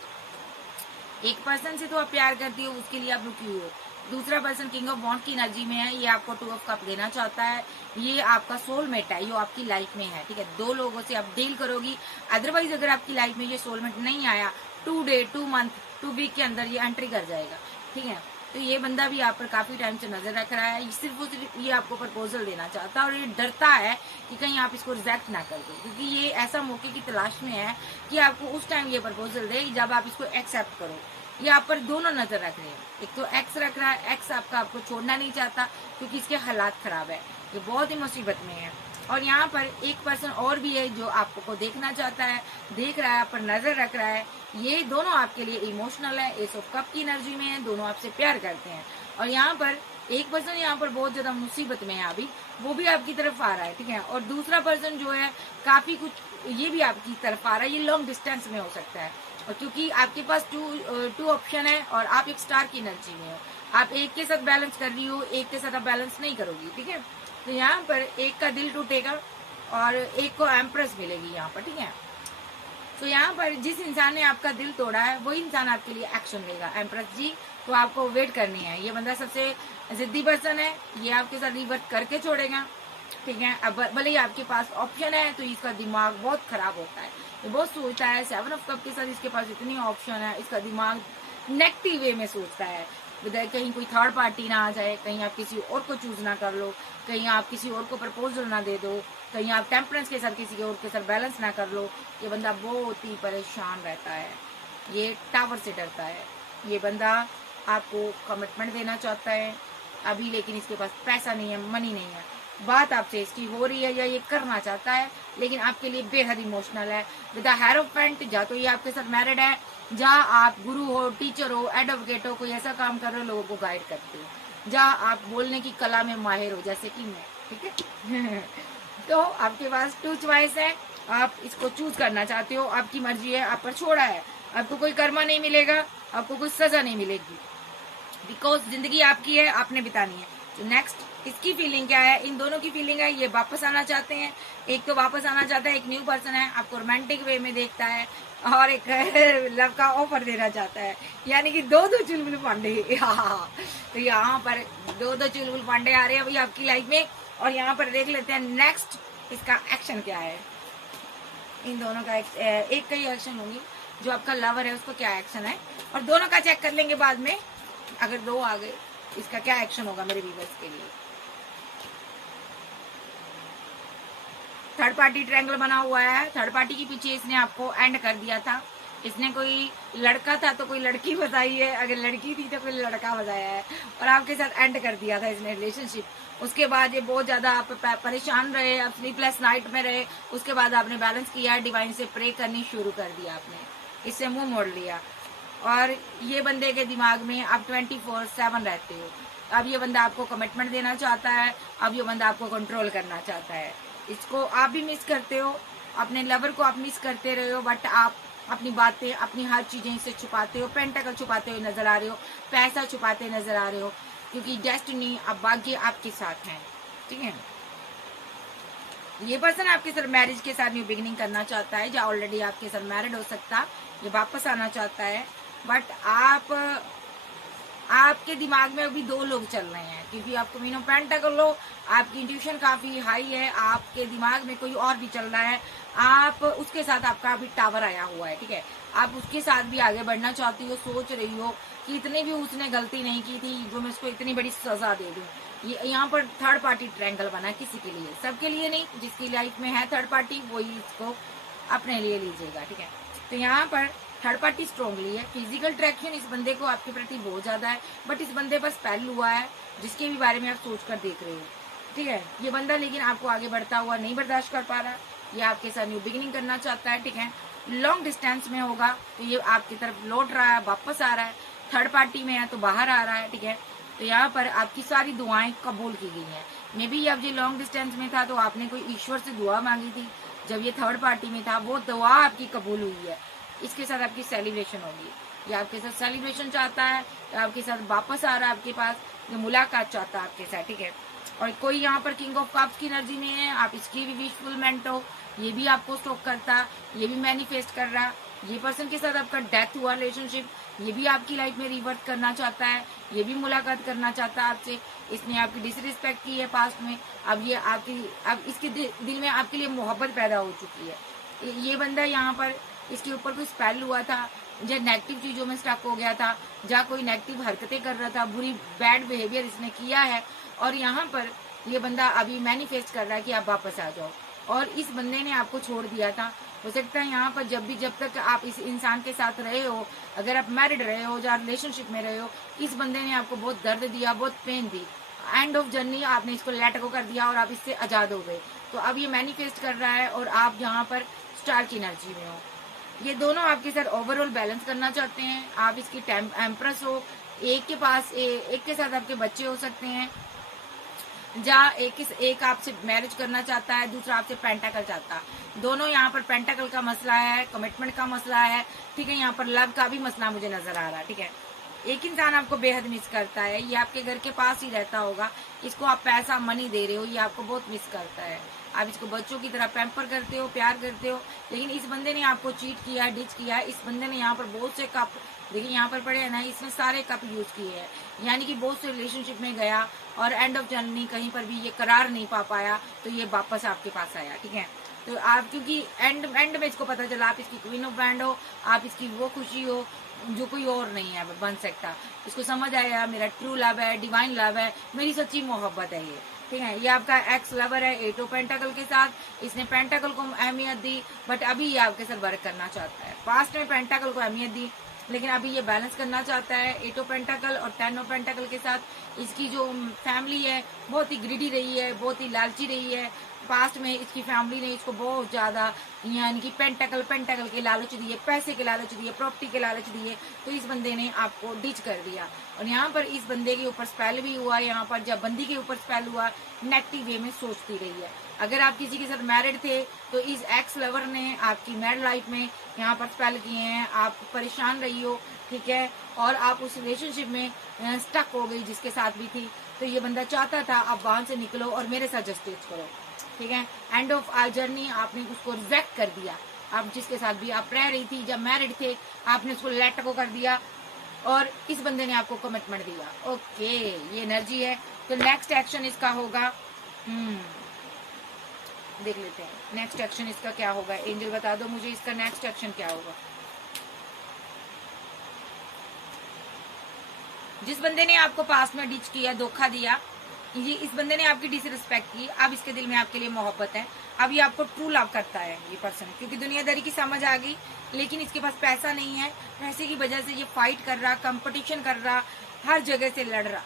एक पर्सन से तो आप प्यार करती हो, उसके लिए आप रुकी हुई हो। दूसरा पर्सन किंग ऑफ वॉन्ड की एनर्जी में है, ये आपको 2 ऑफ कप देना चाहता है, ये आपका सोलमेट है, ये आपकी लाइफ में है, ठीक है। 2 लोगों से आप डील करोगी, अदरवाइज अगर आपकी लाइफ में ये सोलमेट नहीं आया 2 डे 2 मंथ 2 वीक के अंदर ये एंट्री कर जाएगा, ठीक है। तो ये बंदा भी आप पर काफी टाइम से नजर रख रहा है, सिर्फ ये आपको प्रपोजल देना चाहता है, और ये डरता है कि कहीं आप इसको रिजेक्ट ना कर दो, क्योंकि ये ऐसा मौके की तलाश में है कि आपको उस टाइम ये प्रपोजल दे जब आप इसको एक्सेप्ट करो। ये आप पर दोनों नजर रख रहे हैं, एक तो एक्स रख रहा है, एक्स आपको छोड़ना नहीं चाहता क्योंकि इसके हालात खराब है, ये बहुत ही मुसीबत में है। और यहाँ पर एक पर्सन और भी है जो आपको देखना चाहता है, देख रहा है, आप पर नजर रख रहा है। ये दोनों आपके लिए इमोशनल है, एस ऑफ कप की एनर्जी में है, दोनों आपसे प्यार करते हैं। और यहाँ पर एक पर्सन यहाँ पर बहुत ज्यादा मुसीबत में है अभी, वो भी आपकी तरफ आ रहा है, ठीक है। और दूसरा पर्सन जो है काफी कुछ, ये भी आपकी तरफ आ रहा है, ये लॉन्ग डिस्टेंस में हो सकता है। और क्योंकि आपके पास टू ऑप्शन है और आप एक स्टार की एनर्जी में हो, आप एक के साथ बैलेंस कर रही हो, एक के साथ आप बैलेंस नहीं करोगी, ठीक है। तो यहाँ पर एक का दिल टूटेगा और एक को एम्प्रेस मिलेगी यहाँ पर, ठीक है। तो यहाँ पर जिस इंसान ने आपका दिल तोड़ा है वही इंसान आपके लिए एक्शन लेगा, एम्प्रेस जी। तो आपको वेट करनी है, ये बंदा सबसे जिद्दी पर्सन है, ये आपके साथ रिवर्ट करके छोड़ेगा, ठीक है। अब भले ही आपके पास ऑप्शन है तो इसका दिमाग बहुत खराब होता है, ये बहुत सोचता है। 7 ऑफ कप के साथ इसके पास इतनी ऑप्शन है, इसका दिमाग नेगेटिव वे में सोचता है, कहीं कोई थर्ड पार्टी ना आ जाए, कहीं आप किसी और को चूज ना कर लो, कहीं आप किसी और को प्रपोजल ना दे दो, कहीं आप टेम्परेंस के साथ किसी और के साथ बैलेंस ना कर लो। ये बंदा बहुत ही परेशान रहता है, ये टावर से डरता है। ये बंदा आपको कमिटमेंट देना चाहता है अभी, लेकिन इसके पास पैसा नहीं है, मनी नहीं है। बात आपसे इसकी हो रही है या ये करना चाहता है, लेकिन आपके लिए बेहद इमोशनल है। विद द हेरोफेंट, या तो ये आपके साथ मैरिड है, जहाँ आप गुरु हो, टीचर हो, एडवोकेट हो, कोई ऐसा काम कर रहे हो, लोगों को गाइड करते हो, जहाँ आप बोलने की कला में माहिर हो, जैसे कि मैं, ठीक है। तो आपके पास 2 चॉइस है, आप इसको चूज करना चाहते हो, आपकी मर्जी है, आप पर छोड़ा है। आपको कोई कर्मा नहीं मिलेगा, आपको कोई सजा नहीं मिलेगी, बिकॉज जिंदगी आपकी है, आपने बितानी है। तो नेक्स्ट इसकी फीलिंग क्या है, इन दोनों की फीलिंग है, ये वापस आना चाहते हैं। एक तो वापस आना चाहता है, एक न्यू पर्सन है, आपको रोमांटिक वे में देखता है, और एक लव का ऑफर देना चाहता है, यानी कि 2 चुलबुल पांडे। तो यहाँ पर 2 चुलबुल पांडे आ रहे हैं भाई आपकी लाइफ में। और यहाँ पर देख लेते हैं नेक्स्ट इसका एक्शन क्या है। इन दोनों का एक का ही एक्शन होंगी, जो आपका लवर है उसको क्या एक्शन है, और दोनों का चेक कर लेंगे बाद में। अगर 2 आ गए, इसका क्या एक्शन होगा मेरे व्यूअर्स के लिए। थर्ड पार्टी ट्रायंगल बना हुआ है, थर्ड पार्टी के पीछे इसने आपको एंड कर दिया था। इसने कोई लड़का था तो कोई लड़की बताई है, अगर लड़की थी तो कोई लड़का बताया है, और आपके साथ एंड कर दिया था इसने रिलेशनशिप। उसके बाद ये बहुत ज्यादा आप परेशान रहे, आप स्लीपलेस नाइट में रहे। उसके बाद आपने बैलेंस किया, डिवाइन से प्रे करनी शुरू कर दिया आपने, इससे मुंह मोड़ लिया। और ये बंदे के दिमाग में आप 24/7 रहते हो। अब ये बंदा आपको कमिटमेंट देना चाहता है, अब ये बंदा आपको कंट्रोल करना चाहता है। इसको आप भी मिस करते हो, अपने लवर को आप मिस करते रहे हो, बट आप अपनी बातें, अपनी हर चीजें इससे छुपाते हो। पेंटाकल छुपाते हुए नजर आ रहे हो, पैसा छुपाते नजर आ रहे हो, क्योंकि डेस्टिनी, अब भाग्य आपके साथ है, ठीक है। ये पर्सन आपके साथ मैरिज के साथ न्यू बिगिनिंग करना चाहता है, या ऑलरेडी आपके साथ मैरिड हो सकता, ये वापस आना चाहता है। बट आपके दिमाग में अभी 2 लोग चल रहे हैं, क्योंकि आपको मीनो पेंटाकल लो, आपकी इंट्यूशन काफी हाई है, आपके दिमाग में कोई और भी चल रहा है। आप उसके साथ आपका अभी टावर आया हुआ है, ठीक है। आप उसके साथ भी आगे बढ़ना चाहती हो, सोच रही हो कि इतनी भी उसने गलती नहीं की थी जो मैं उसको इतनी बड़ी सजा दे दूं। ये यहाँ पर थर्ड पार्टी ट्रायंगल बना, किसी के लिए, सबके लिए नहीं। जिसकी लाइफ में है थर्ड पार्टी वही इसको अपने लिए लीजिएगा, ठीक है। तो यहाँ पर थर्ड पार्टी स्ट्रॉन्गली है, फिजिकल अट्रैक्शन इस बंदे को आपके प्रति बहुत ज्यादा है, बट इस बंदे पर स्पेल हुआ है जिसके भी बारे में आप सोच कर देख रहे हो, ठीक है। ये बंदा लेकिन आपको आगे बढ़ता हुआ नहीं बर्दाश्त कर पा रहा, ये आपके साथ न्यू बिगिनिंग करना चाहता है, ठीक है। लॉन्ग डिस्टेंस में होगा तो ये आपकी तरफ लौट रहा है, वापस आ रहा है। थर्ड पार्टी में है तो बाहर आ रहा है, ठीक है। तो यहाँ पर आपकी सारी दुआएं कबूल की गई हैं। मे बी अब ये लॉन्ग डिस्टेंस में था तो आपने कोई ईश्वर से दुआ मांगी थी, जब ये थर्ड पार्टी में था वो दुआ आपकी कबूल हुई है। इसके साथ आपकी सेलिब्रेशन होगी, ये आपके साथ सेलिब्रेशन चाहता है, आपके साथ वापस आ रहा है आपके पास, ये मुलाकात चाहता है आपके साथ, ठीक है। और कोई यहाँ पर किंग ऑफ कप्स की एनर्जी में है, आप इसकी भी विशफुलमेंट हो, ये भी आपको स्टॉक करता, ये भी मैनिफेस्ट कर रहा। ये पर्सन के साथ आपका डेथ हुआ रिलेशनशिप, ये भी आपकी लाइफ में रिवर्ट करना चाहता है, ये भी मुलाकात करना चाहता है आपसे। इसने आपकी डिसरिस्पेक्ट की है पास्ट में, अब इसके दिल में आपके लिए मोहब्बत पैदा हो चुकी है। ये बंदा यहाँ पर इसके ऊपर कोई स्पेल हुआ था, या नेगेटिव चीजों में स्टक हो गया था, या कोई नेगेटिव हरकतें कर रहा था, बुरी बैड बिहेवियर इसने किया है, और यहाँ पर ये बंदा अभी मैनिफेस्ट कर रहा है कि आप वापस आ जाओ। और इस बंदे ने आपको छोड़ दिया था। हो सकता है यहाँ पर जब तक आप इस इंसान के साथ रहे हो, अगर आप मैरिड रहे हो या रिलेशनशिप में रहे हो, इस बंदे ने आपको बहुत दर्द दिया, बहुत पेन दी। एंड ऑफ जर्नी आपने इसको लेट गो कर दिया और आप इससे आजाद हो गए। तो अब ये मैनिफेस्ट कर रहा है और आप यहाँ पर स्टार की एनर्जी में हो। ये दोनों आपके साथ ओवरऑल बैलेंस करना चाहते हैं। आप इसकी एम्प्रेस हो, एक के पास एक के साथ आपके बच्चे हो सकते हैं, या एक आपसे मैरिज करना चाहता है, दूसरा आपसे पेंटाकल चाहता है। दोनों यहाँ पर पेंटाकल का मसला है, कमिटमेंट का मसला है, ठीक है। यहाँ पर लव का भी मसला मुझे नजर आ रहा है, ठीक है। एक इंसान आपको बेहद मिस करता है, ये आपके घर के पास ही रहता होगा, इसको आप पैसा मनी दे रहे हो, ये आपको बहुत मिस करता है। आप इसको बच्चों की तरह पैम्पर करते हो, प्यार करते हो, लेकिन इस बंदे ने आपको चीट किया, डिच किया। इस बंदे ने यहाँ पर बहुत से कप, देखिए यहाँ पर पड़े हैं ना, इसने सारे कप यूज किए हैं, यानी कि बहुत से रिलेशनशिप में गया और एंड ऑफ जर्नी कहीं पर भी ये करार नहीं पा पाया, तो ये वापस आपके पास आया, ठीक है। तो आप क्योंकि एंड में इसको पता चला आप इसकी क्वीन ऑफ वैंड हो, आप इसकी वो खुशी हो जो कोई और नहीं है बन सकता। इसको समझ आया मेरा ट्रू लव है, डिवाइन लव है, मेरी सच्ची मोहब्बत है ये, ठीक है। ये आपका एक्स लवर है एट ऑफ पेंटाकल के साथ, इसने पेंटाकल को अहमियत दी, बट अभी ये आपके साथ वर्क करना चाहता है। पास्ट में पेंटाकल को अहमियत दी, लेकिन अभी ये बैलेंस करना चाहता है एट ऑफ पेंटाकल और 10 ऑफ पेंटाकल के साथ। इसकी जो फैमिली है बहुत ही ग्रिडी रही है, बहुत ही लालची रही है। पास्ट में इसकी फैमिली ने इसको बहुत ज्यादा यानी कि पेंटाकल के लालच दिए, पैसे के लालच दिए, प्रॉपर्टी के लालच दिए, तो इस बंदे ने आपको डिच कर दिया। और यहाँ पर इस बंदे के ऊपर स्पेल भी हुआ, यहाँ पर जब बंदी के ऊपर स्पेल हुआ, नेगेटिव वे में सोचती रही है। अगर आप किसी के साथ मैरिड थे तो इस एक्स लवर ने आपकी मैरिड लाइफ में यहाँ पर स्पेल किए हैं, आप परेशान रही हो, ठीक है, और आप उस रिलेशनशिप में स्टक हो गई जिसके साथ भी थी। तो ये बंदा चाहता था आप वहां से निकलो और मेरे साथ जस्टिस करो, ठीक है। एंड ऑफ आवर जर्नी आपने उसको रिजेक्ट कर दिया। आप जिसके साथ भी आप रह रही थी, जब मैरिड थे, आपने उसको लेट गो कर दिया और इस बंदे ने आपको कमिटमेंट दिया। ओके, ये एनर्जी है। तो नेक्स्ट एक्शन इसका होगा, देख लेते हैं नेक्स्ट एक्शन इसका क्या होगा। एंजल बता दो मुझे इसका नेक्स्ट एक्शन क्या होगा। जिस बंदे ने आपको पास्ट में डिच किया, धोखा दिया, ये इस बंदे ने आपकी डिसरिस्पेक्ट की, अब इसके दिल में आपके लिए मोहब्बत है, अब ये आपको ट्रू लव करता है ये पर्सन, क्योंकि दुनियादारी की समझ आ गई, लेकिन इसके पास पैसा नहीं है। पैसे की वजह से ये फाइट कर रहा, कंपटीशन कर रहा, हर जगह से लड़ रहा।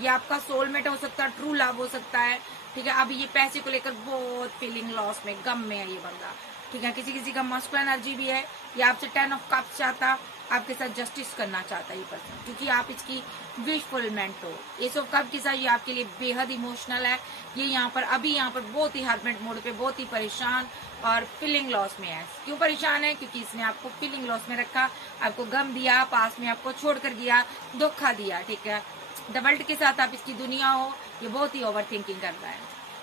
ये आपका सोलमेट हो सकता है, ट्रू लव हो सकता है, ठीक है। अब ये पैसे को लेकर बहुत फीलिंग लॉस में, गम में है ये बंदा, ठीक है। किसी का मस्कुलर एनर्जी भी है, ये आपसे 10 ऑफ कप्स चाहता, आपके साथ जस्टिस करना चाहता है ये पर्सन, क्योंकि आप इसकी विशफुलमेंट हो। एस ऑफ कप के साथ ये आपके लिए बेहद इमोशनल है। ये यहाँ पर बहुत ही हर्बेंट मोड पे, बहुत ही परेशान और फीलिंग लॉस में है। क्यों परेशान है? क्योंकि इसने आपको फीलिंग लॉस में रखा, आपको गम दिया, पास में आपको छोड़कर गया, धोखा दिया, ठीक है। द वर्ल्ड के साथ आप इसकी दुनिया हो, ये बहुत ही ओवर थिंकिंग करता है।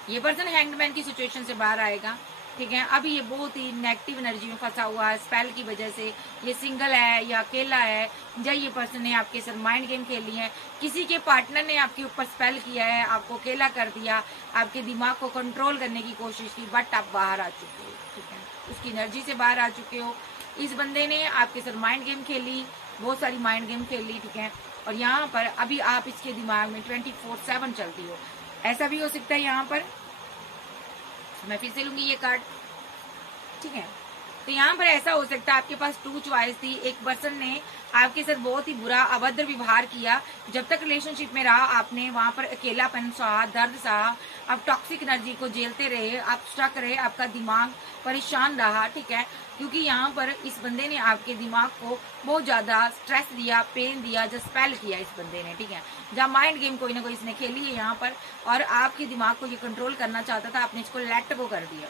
ये पर्सन हैंगमैन की सिचुएशन से बाहर आएगा, ठीक है। अभी ये बहुत ही नेगेटिव एनर्जी में फंसा हुआ है, स्पेल की वजह से। ये सिंगल है या अकेला है, या ये पर्सन ने आपके साथ माइंड गेम खेली है, किसी के पार्टनर ने आपके ऊपर स्पेल किया है, आपको अकेला कर दिया, आपके दिमाग को कंट्रोल करने की कोशिश की, बट आप बाहर आ चुके हो, ठीक है। उसकी एनर्जी से बाहर आ चुके हो। इस बंदे ने आपके साथ माइंड गेम खेली, बहुत सारी माइंड गेम खेली, ठीक है। और यहाँ पर अभी आप इसके दिमाग में 24/7 चलती हो। ऐसा भी हो सकता है यहाँ पर, मैं फिर से लूंगी ये कार्ड, ठीक है। तो यहाँ पर ऐसा हो सकता है आपके पास 2 चॉइस थी। एक पर्सन ने आपके साथ बहुत ही बुरा अभद्र व्यवहार किया, जब तक रिलेशनशिप में रहा आपने वहां पर अकेलापन सहा, दर्द सहा, आप टॉक्सिक एनर्जी को झेलते रहे, आप स्टक रहे, आपका दिमाग परेशान रहा, ठीक है। क्योंकि यहाँ पर इस बंदे ने आपके दिमाग को बहुत ज्यादा स्ट्रेस दिया, पेन दिया, जो स्पेल किया इस बंदे ने, ठीक है। जहाँ माइंड गेम कोई ना कोई इसने खेली है यहाँ पर, और आपके दिमाग को ये कंट्रोल करना चाहता था, आपने इसको लेट गो कर दिया।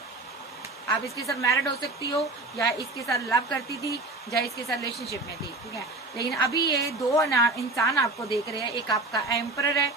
आप इसके साथ मैरिड हो सकती हो, या इसके साथ लव करती थी, या इसके साथ रिलेशनशिप में थी, ठीक है। लेकिन अभी ये 2 इंसान आपको देख रहे हैं, एक आपका एम्परर है,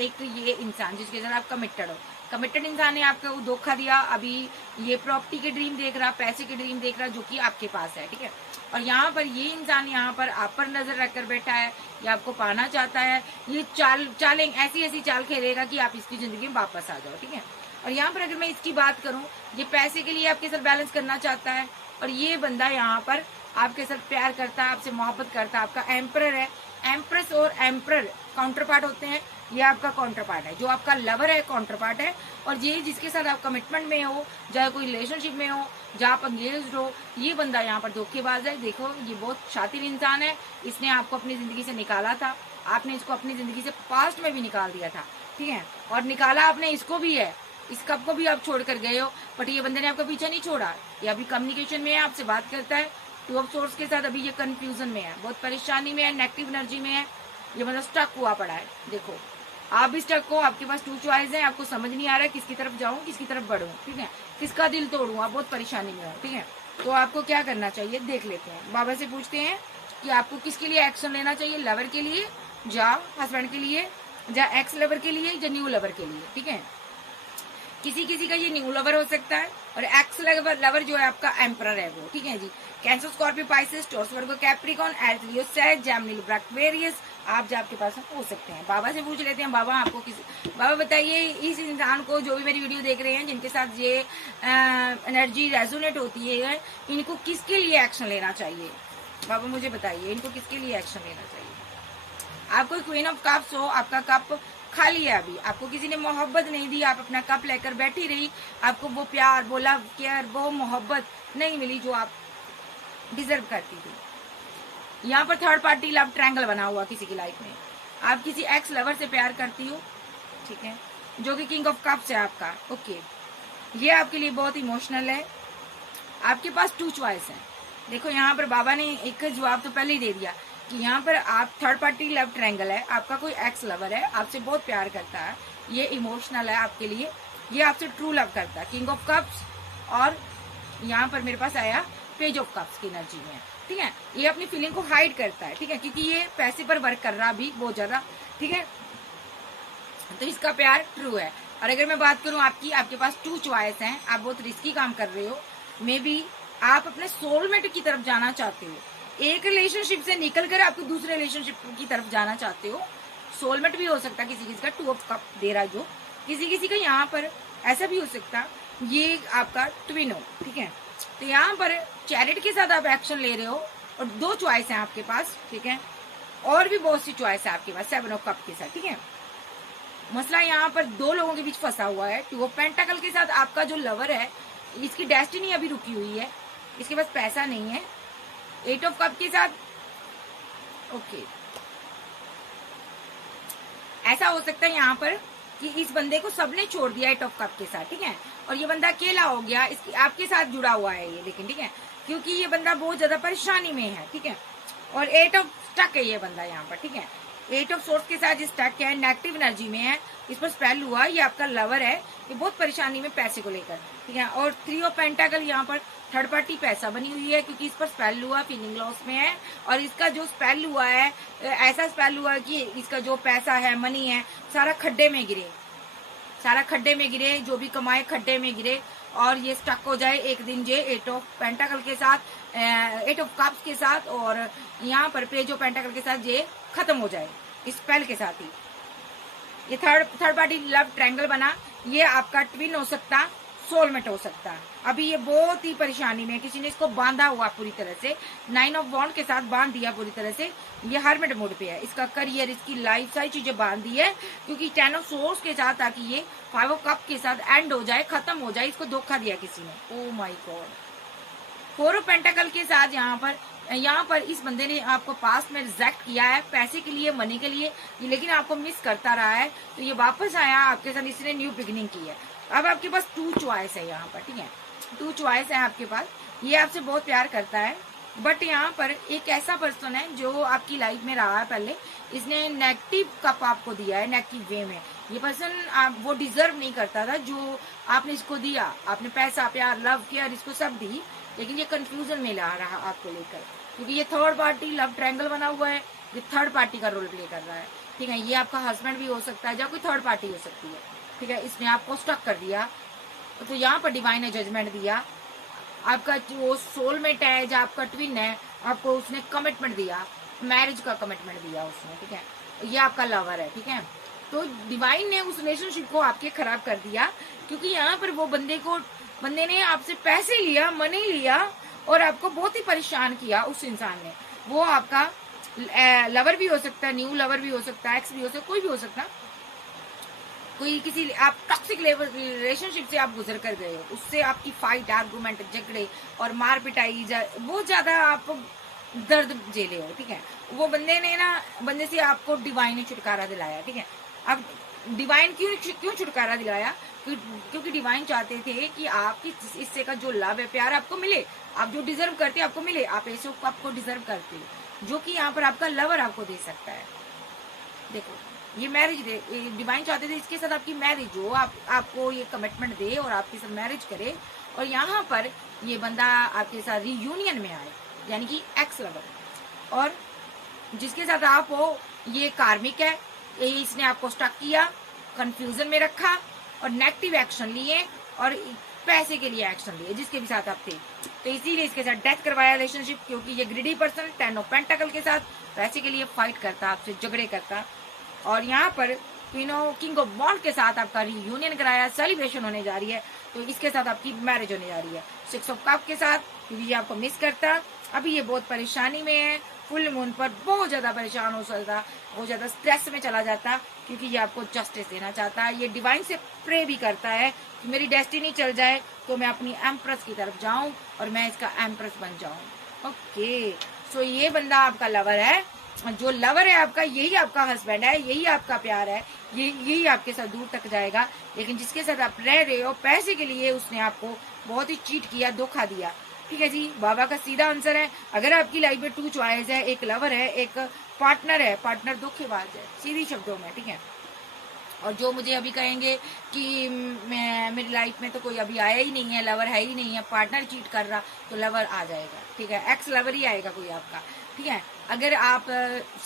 एक ये इंसान जिसके साथ आप कमिटेड हो, कमिटेड इंसान ने आपको धोखा दिया, अभी ये प्रॉपर्टी के ड्रीम देख रहा, पैसे के ड्रीम देख रहा जो कि आपके पास है, ठीक है। और यहाँ पर ये इंसान यहाँ पर आप पर नजर रखकर बैठा है, ये आपको पाना चाहता है, ये चालें ऐसी ऐसी चाल खेलेगा कि आप इसकी जिंदगी में वापस आ जाओ, ठीक है। और यहाँ पर अगर मैं इसकी बात करूं, ये पैसे के लिए आपके साथ बैलेंस करना चाहता है, और ये बंदा यहाँ पर आपके साथ प्यार करता है, आपसे मोहब्बत करता है, आपका एम्परर है। एम्प्रेस और एम्परर काउंटर पार्ट होते हैं, ये आपका काउंटर पार्ट है, जो आपका लवर है काउंटर पार्ट है। और ये जिसके साथ आप कमिटमेंट में हो, चाहे कोई रिलेशनशिप में हो, जहाँ आप अंगेज हो, ये बंदा यहाँ पर धोखेबाज है। देखो ये बहुत शातिर इंसान है, इसने आपको अपनी जिंदगी से निकाला था, आपने इसको अपनी जिंदगी से पास्ट में भी निकाल दिया था, ठीक है। और निकाला आपने इसको भी है, इस कप को भी आप छोड़ कर गए हो, बट ये बंदे ने आपका पीछा नहीं छोड़ा। ये अभी कम्युनिकेशन में है, आपसे बात करता है, टू ऑफ सोर्स के साथ अभी ये कंफ्यूजन में है, बहुत परेशानी में है, नेगेटिव एनर्जी में है, ये मतलब स्टक हुआ पड़ा है। देखो आप भी स्टक हो, आपके पास 2 चॉइस है, आपको समझ नहीं आ रहा है किसकी तरफ जाऊं, किसकी तरफ बढ़ूं, ठीक है, किसका दिल तोड़ूं, आप बहुत परेशानी में हो, ठीक है। तो आपको क्या करना चाहिए देख लेते हैं, बाबा से पूछते हैं कि आपको किसके लिए एक्शन लेना चाहिए, लवर के लिए, या हस्बैंड के लिए, या एक्स लवर के लिए, या न्यू लवर के लिए, ठीक है। किसी किसी का ये न्यू लवर हो सकता है, और एक्स लवर जो है आपका एम्परर है वो, ठीक है जी। कैंसर, स्कॉर्पियो, पाइसेस, टॉरस, वर्गो, कैप्रिकॉन, एरिस, लियो, सैज, जेमिनी, लिब्रा, एक्वेरियस, आप जो आपके पास हो सकते हैं। बाबा से पूछ लेते हैं, बाबा आपको बाबा बताइए इस इंसान को, जो भी मेरी वीडियो देख रहे हैं, जिनके साथ ये एनर्जी रेजोनेट होती है, इनको किसके लिए एक्शन लेना चाहिए। बाबा मुझे बताइए इनको किसके लिए एक्शन लेना चाहिए। आपको क्वीन ऑफ कप्स हो, आपका कप खाली है, अभी आपको किसी ने मोहब्बत नहीं दी, आप अपना कप लेकर बैठी रही, आपको वो प्यार, वो लव, केयर, वो मोहब्बत नहीं मिली जो आप डिजर्व करती थी। यहाँ पर थर्ड पार्टी लव ट्रायंगल बना हुआ किसी की लाइफ में, आप किसी एक्स लवर से प्यार करती हो, ठीक है, जो कि किंग ऑफ कप्स है आपका, ओके। ये आपके लिए बहुत इमोशनल है, आपके पास 2 चॉइस है। देखो यहाँ पर बाबा ने एक जवाब तो पहले ही दे दिया कि यहाँ पर आप थर्ड पार्टी लव ट्रायंगल है, आपका कोई एक्स लवर है, आपसे बहुत प्यार करता है, ये इमोशनल है आपके लिए, ये आपसे ट्रू लव करता है, किंग ऑफ कप्स। और यहाँ पर मेरे पास आया पेज ऑफ कप्स की एनर्जी में, ठीक है, ये अपनी फीलिंग को हाइड करता है, ठीक है, क्योंकि ये पैसे पर वर्क कर रहा भी बहुत ज्यादा, ठीक है, तो इसका प्यार ट्रू है। और अगर मैं बात करूं आपकी, आपके पास 2 चॉइस हैं, आप बहुत रिस्की काम कर रहे हो, मे बी आप अपने सोलमेट की तरफ जाना चाहते हो, एक रिलेशनशिप से निकलकर आपको दूसरे रिलेशनशिप की तरफ जाना चाहते हो, सोलमेट भी हो सकता है किसी किसी का, 2 ऑफ कप दे रहा है जो, किसी किसी का यहाँ पर ऐसा भी हो सकता ये आपका ट्विन हो, ठीक है। तो यहाँ पर चैरिट के साथ आप एक्शन ले रहे हो, और 2 चॉइस है आपके पास, ठीक है, और भी बहुत सी चॉइस है आपके पास 7 ऑफ कप के साथ, ठीक है। मसला यहाँ पर 2 लोगों के बीच फंसा हुआ है। 2 ऑफ पेंटाकल के साथ आपका जो लवर है, इसकी डेस्टिनी अभी रुकी हुई है, इसके पास पैसा नहीं है। 8 ऑफ कप के साथ, ओके, ऐसा हो सकता है यहाँ पर कि इस बंदे को सबने छोड़ दिया 8 ऑफ कप के साथ, ठीक है, और ये बंदा अकेला हो गया, इसकी आपके साथ जुड़ा हुआ है ये, लेकिन ठीक है, क्योंकि ये बंदा बहुत ज्यादा परेशानी में है, ठीक है, और 8 ऑफ स्टक है ये बंदा यहाँ पर, ठीक है, 8 ऑफ सोर्स के साथ स्टक है, नेगेटिव एनर्जी में है, इस पर स्पेल हुआ, ये आपका लवर है, ये बहुत परेशानी में पैसे को लेकर, ठीक है। और 3 ऑफ पेंटाकल यहाँ पर थर्ड पार्टी पैसा बनी हुई है, क्योंकि इस पर स्पेल हुआ, फीलिंग लॉस में है, और इसका जो स्पेल हुआ है, ऐसा स्पेल हुआ कि इसका जो पैसा है, मनी है, सारा खड्डे में गिरे, सारा खड्डे में गिरे, जो भी कमाए खड्डे में गिरे, और ये स्टक हो जाए एक दिन ये 8 ऑफ पेंटाकल के साथ, 8 ऑफ कप्स के साथ, और यहाँ पर पेज ऑफ पेंटाकल के साथ ये खत्म हो जाए इस स्पेल के साथ ही। ये थर्ड पार्टी लव ट्रायंगल बना, ये आपका ट्विन हो सकता, सोलमेट हो सकता है। अभी ये बहुत ही परेशानी में, किसी ने इसको बांधा हुआ पूरी तरह से, 9 ऑफ वॉन्ड के साथ बांध दिया पूरी तरह से, ये हरमिट मोड पे है, इसका करियर, इसकी लाइफ, सारी चीजें बांध दी है, क्योंकि 10 ऑफ सोर्स के साथ, ताकि ये 5 ऑफ कप के साथ एंड हो जाए, खत्म हो जाए, इसको धोखा दिया किसी ने। Oh my God. 4 ऑफ पेंटाकल के साथ यहाँ पर इस बंदे ने आपको पास्ट में रिजेक्ट किया है, पैसे के लिए, मनी के लिए, लेकिन आपको मिस करता रहा है, तो ये वापस आया आपके साथ, इसने न्यू बिगिनिंग की है। अब आपके पास 2 चॉइस है यहाँ पर, ठीक है, 2 चॉइस है आपके पास। ये आपसे बहुत प्यार करता है, बट यहाँ पर एक ऐसा पर्सन है जो आपकी लाइफ में रहा है पहले, इसने नेगेटिव कप आपको दिया है, नेगेटिव वे में। ये पर्सन आप वो डिजर्व नहीं करता था जो आपने इसको दिया, आपने पैसा, प्यार, लव, केयर, इसको सब दी, लेकिन ये कंफ्यूजन में ला रहा आपको लेकर, क्योंकि ये थर्ड पार्टी लव ट्रायंगल बना हुआ है, ये थर्ड पार्टी का रोल प्ले कर रहा है। ठीक है। ये आपका हस्बैंड भी हो सकता है या कोई थर्ड पार्टी हो सकती है, ठीक है। इसने आपको स्टक कर दिया, तो यहाँ पर डिवाइन ने जजमेंट दिया। आपका जो सोलमेट है या आपका ट्विन है, आपको उसने कमिटमेंट दिया, मैरिज का कमिटमेंट दिया उसने, ठीक है। ये आपका लवर है, ठीक है। तो डिवाइन ने उस रिलेशनशिप को आपके खराब कर दिया, क्योंकि यहाँ पर वो बंदे ने आपसे पैसे लिया, मनी लिया, और आपको बहुत ही परेशान किया उस इंसान ने। वो आपका लवर भी हो सकता है, न्यू लवर भी हो सकता है, एक्स भी हो सकता है, कोई भी हो सकता है। कोई किसी आप टॉक्सिक रिलेशनशिप से आप गुजर कर गए हो, उससे आपकी फाइट, आर्गुमेंट, झगड़े और मार पिटाई बहुत ज्यादा आप दर्द झेले हो, ठीक है। वो बंदे से आपको डिवाइन ने छुटकारा दिलाया, ठीक है। अब डिवाइन क्यों छुटकारा दिलाया? क्योंकि डिवाइन चाहते थे कि आपकी इससे का जो लव है, प्यार आपको मिले, आप जो डिजर्व करते आपको मिले, आप ऐसे आपको डिजर्व करते हो, जो कि यहाँ पर आपका लवर आपको दे सकता है। देखो, ये मैरिज डिवाइन चाहते थे इसके साथ आपकी मैरिज हो, आपको ये कमिटमेंट दे और आपके साथ मैरिज करे, और यहाँ पर ये बंदा आपके साथ रियूनियन में आए, यानी कि एक्स लवर, और जिसके साथ आप हो ये कार्मिक है। इसने आपको स्टक किया, कंफ्यूजन में रखा, और नेगेटिव एक्शन लिए, और पैसे के लिए एक्शन लिए जिसके भी साथ आप थे। तो इसीलिए इसके साथ डेथ करवाया रिलेशनशिप, क्योंकि ये ग्रीडी पर्सन 10 ऑफ पेंटाकल के साथ पैसे के लिए फाइट करता, आपसे झगड़े करता। और यहाँ पर किंग ऑफ वॉन्ड के साथ आपका रियूनियन कराया, सेलिब्रेशन होने जा रही है, तो इसके साथ आपकी मैरिज होने जा रही है। 6 ऑफ कप के साथ, क्योंकि ये आपको मिस करता, अभी ये बहुत परेशानी में है, फुल मून पर बहुत ज्यादा परेशान हो सकता, बहुत ज्यादा स्ट्रेस में चला जाता, क्योंकि ये आपको जस्टिस देना चाहता है। ये डिवाइन से प्रे भी करता है कि मेरी डेस्टिनी चल जाए तो मैं अपनी एम्प्रेस की तरफ जाऊं और मैं इसका एम्प्रेस बन जाऊं। ओके, सो ये बंदा आपका लवर है। जो लवर है आपका, यही आपका हस्बैंड है, यही आपका प्यार है, यही आपके साथ दूर तक जाएगा। लेकिन जिसके साथ आप रह रहे हो, पैसे के लिए उसने आपको बहुत ही चीट किया, धोखा दिया, ठीक है जी। बाबा का सीधा आंसर है, अगर आपकी लाइफ में 2 चॉइस है, एक लवर है, एक पार्टनर है, पार्टनर धोखेबाज है, सीधी शब्दों में, ठीक है। और जो मुझे अभी कहेंगे कि मेरी लाइफ में तो कोई अभी आया ही नहीं है, लवर है ही नहीं है, पार्टनर चीट कर रहा, तो लवर आ जाएगा, ठीक है। एक्स लवर ही आएगा कोई आपका, ठीक है। अगर आप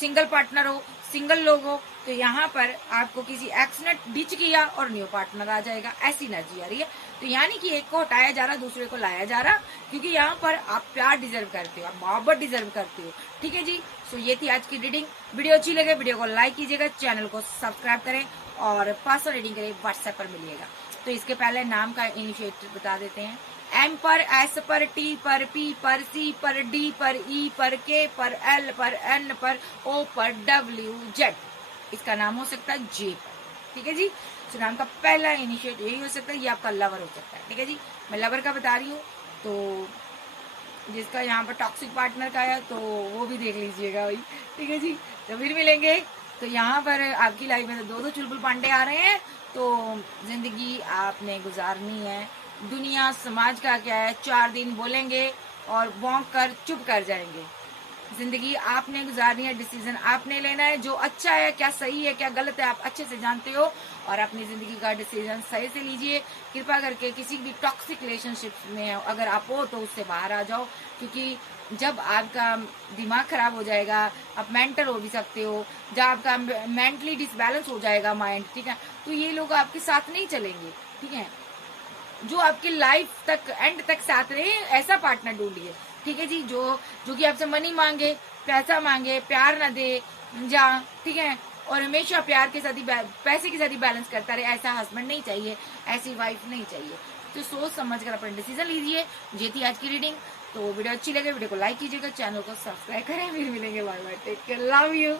सिंगल पार्टनर हो, सिंगल लोग हो, तो यहाँ पर आपको किसी एक्स ने डिच किया और न्यू पार्टनर आ जाएगा, ऐसी एनर्जी आ रही है। तो यानी कि एक को हटाया जा रहा, दूसरे को लाया जा रहा, क्योंकि यहाँ पर आप प्यार डिजर्व करते हो, आप मोहब्बत डिजर्व करते हो, ठीक है जी। सो ये थी आज की रीडिंग। वीडियो अच्छी लगे वीडियो को लाइक कीजिएगा, चैनल को सब्सक्राइब करें, और पर्सनल रीडिंग के लिए व्हाट्सएप पर मिलिएगा। तो इसके पहले नाम का इनिशिएटिव बता देते हैं। एम पर, एस पर, टी पर, पी पर, सी पर, डी पर, ई पर, के पर, एल पर, एन पर, ओ पर, डब्ल्यू, जेड। इसका नाम हो सकता है जे पर, ठीक है जी। तो नाम का पहला इनिशिएट यही हो सकता है, ये आपका लवर हो सकता है, ठीक है जी। मैं लवर का बता रही हूँ, तो जिसका यहाँ पर टॉक्सिक पार्टनर का है तो वो भी देख लीजिएगा भाई, ठीक है जी। तो फिर मिलेंगे। तो यहाँ पर आपकी लाइफ में तो 2 चुलबुल पांडे आ रहे हैं, तो जिंदगी आपने गुजारनी है। दुनिया समाज का क्या है, 4 दिन बोलेंगे और भौंक कर चुप कर जाएंगे। जिंदगी आपने गुजारनी है, डिसीजन आपने लेना है। जो अच्छा है, क्या सही है, क्या गलत है, आप अच्छे से जानते हो, और अपनी जिंदगी का डिसीजन सही से लीजिए। कृपा करके किसी भी टॉक्सिक रिलेशनशिप में अगर आप हो तो उससे बाहर आ जाओ, क्योंकि जब आपका दिमाग खराब हो जाएगा, आप मेंटल हो भी सकते हो, जब आपका मेंटली डिसबैलेंस हो जाएगा माइंड, ठीक है, तो ये लोग आपके साथ नहीं चलेंगे, ठीक है। जो आपकी लाइफ तक एंड तक साथ रहे, ऐसा पार्टनर ढूंढिए, ठीक है जी। जो कि आपसे मनी मांगे, पैसा मांगे, प्यार ना दे जा, ठीक है, और हमेशा प्यार के साथ ही पैसे के साथ ही बैलेंस करता रहे, ऐसा हस्बैंड नहीं चाहिए, ऐसी वाइफ नहीं चाहिए। तो सोच समझ कर अपना डिसीजन लीजिए। ये थी आज की रीडिंग। तो वीडियो अच्छी लगे वीडियो को लाइक कीजिएगा, चैनल को सब्सक्राइब करें। फिर मिलेंगे, bye bye, take care, love you.